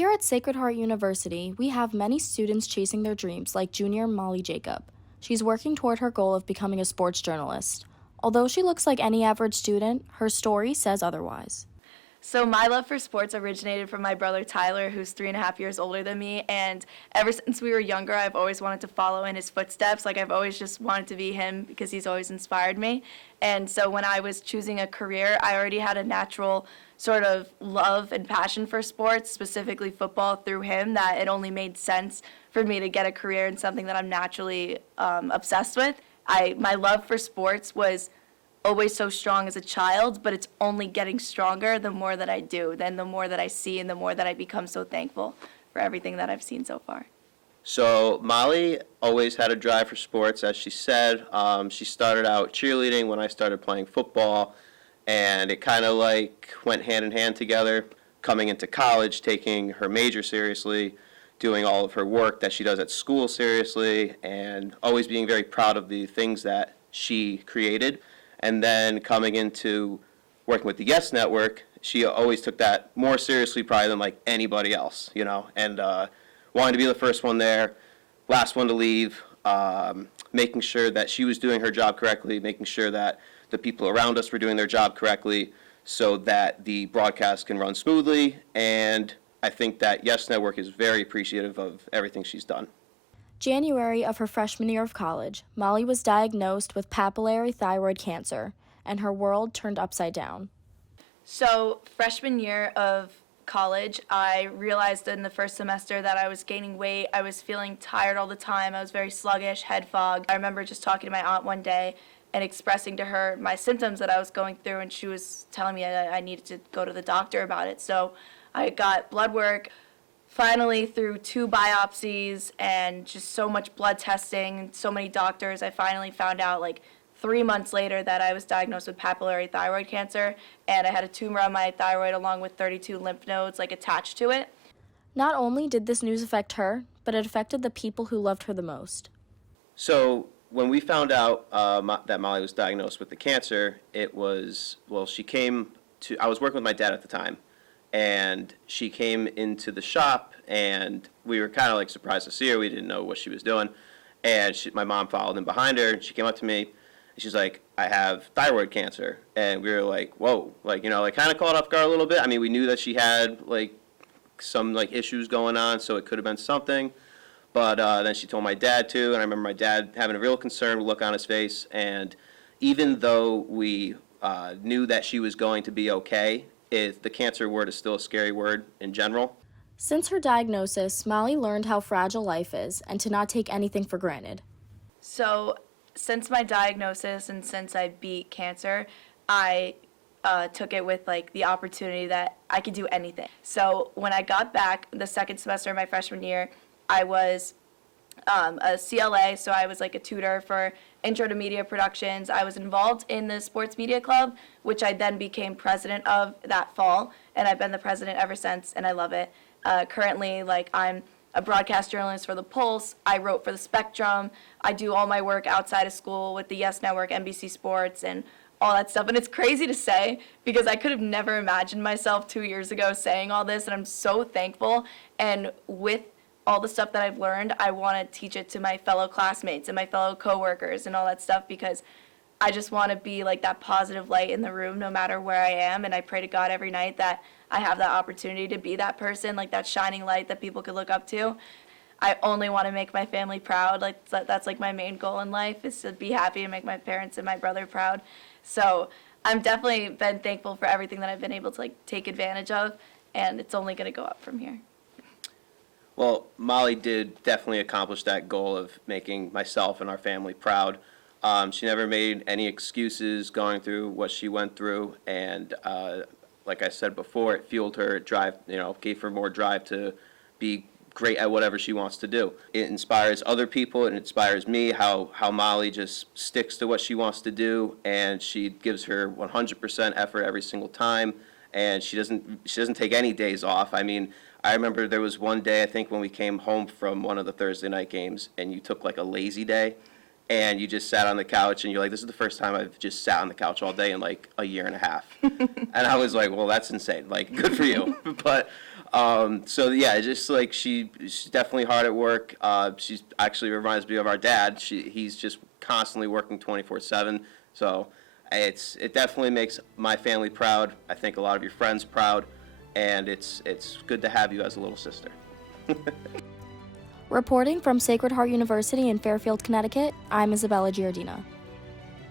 Here at Sacred Heart University, we have many students chasing their dreams, like junior Molly Jacob. She's working toward her goal of becoming a sports journalist. Although she looks like any average student, her story says otherwise. So my love for sports originated from my brother Tyler, who's 3.5 years older than me, and ever since we were younger, I've always wanted to follow in his footsteps. Like, I've always just wanted to be him because he's always inspired me. And so when I was choosing a career, I already had a natural sort of love and passion for sports, specifically football, through him, that it only made sense for me to get a career in something that I'm naturally obsessed with. My love for sports was always so strong as a child, but it's only getting stronger the more that I do, then the more that I see and the more that I become so thankful for everything that I've seen so far. So Molly always had a drive for sports, as she said. She started out cheerleading when I started playing football, and it kind of like went hand in hand together. Coming into college, taking her major seriously, doing all of her work that she does at school seriously, and always being very proud of the things that she created. And then coming into working with the Yes Network, she always took that more seriously probably than like anybody else, and wanted to be the first one there, last one to leave, making sure that she was doing her job correctly, making sure that the people around us were doing their job correctly so that the broadcast can run smoothly. And I think that Yes Network is very appreciative of everything she's done. January of her freshman year of college, Molly was diagnosed with papillary thyroid cancer, and her world turned upside down. So freshman year of college, I realized in the first semester that I was gaining weight. I was feeling tired all the time. I was very sluggish, head fog. I remember just talking to my aunt one day and expressing to her my symptoms that I was going through, and she was telling me that I needed to go to the doctor about it. So I got blood work. Finally, through 2 biopsies and just so much blood testing, so many doctors, I finally found out like 3 months later that I was diagnosed with papillary thyroid cancer, and I had a tumor on my thyroid along with 32 lymph nodes like attached to it. Not only did this news affect her, but it affected the people who loved her the most. So when we found out that Molly was diagnosed with the cancer, I was working with my dad at the time, and she came into the shop, and we were kind of like surprised to see her. We didn't know what she was doing, and my mom followed in behind her, and she came up to me, and she's like, "I have thyroid cancer," and we were like, "Whoa!" Like, kind of caught off guard a little bit. I mean, we knew that she had like some like issues going on, so it could have been something, but then she told my dad too, and I remember my dad having a real concerned look on his face, and even though we knew that she was going to be okay, the cancer word is still a scary word in general. Since her diagnosis, Molly learned how fragile life is and to not take anything for granted. So since my diagnosis and since I beat cancer, I took it with like the opportunity that I could do anything. So when I got back the second semester of my freshman year, I was a CLA, so I was like a tutor for intro to media productions. I was involved in the sports media club, which I then became president of that fall, and I've been the president ever since, and I love it. Currently, I'm a broadcast journalist for The Pulse. I wrote for The Spectrum. I do all my work outside of school with the Yes Network, NBC Sports, and all that stuff. And it's crazy to say because I could have never imagined myself 2 years ago saying all this, and I'm so thankful. And with all the stuff that I've learned, I want to teach it to my fellow classmates and my fellow coworkers and all that stuff, because I just want to be like that positive light in the room no matter where I am. And I pray to God every night that I have that opportunity to be that person, like that shining light that people could look up to. I only want to make my family proud. Like that's like my main goal in life, is to be happy and make my parents and my brother proud. So I'm definitely been thankful for everything that I've been able to like take advantage of, and it's only going to go up from here. Well, Molly did definitely accomplish that goal of making myself and our family proud. She never made any excuses going through what she went through, and like I said before, it fueled her drive, gave her more drive to be great at whatever she wants to do. It inspires other people, it inspires me how Molly just sticks to what she wants to do, and she gives her 100% effort every single time, and she doesn't take any days off. I mean, I remember there was one day, I think, when we came home from one of the Thursday night games, and you took like a lazy day, and you just sat on the couch, and you're like, this is the first time I've just sat on the couch all day in like a year and a half. And I was like, well, that's insane. Like, good for you. But So yeah, it's just like she's definitely hard at work. She's actually reminds me of our dad. He's just constantly working 24/7. So it definitely makes my family proud. I think a lot of your friends proud, and it's good to have you as a little sister. Reporting from Sacred Heart University in Fairfield, Connecticut, I'm Isabella Giardino.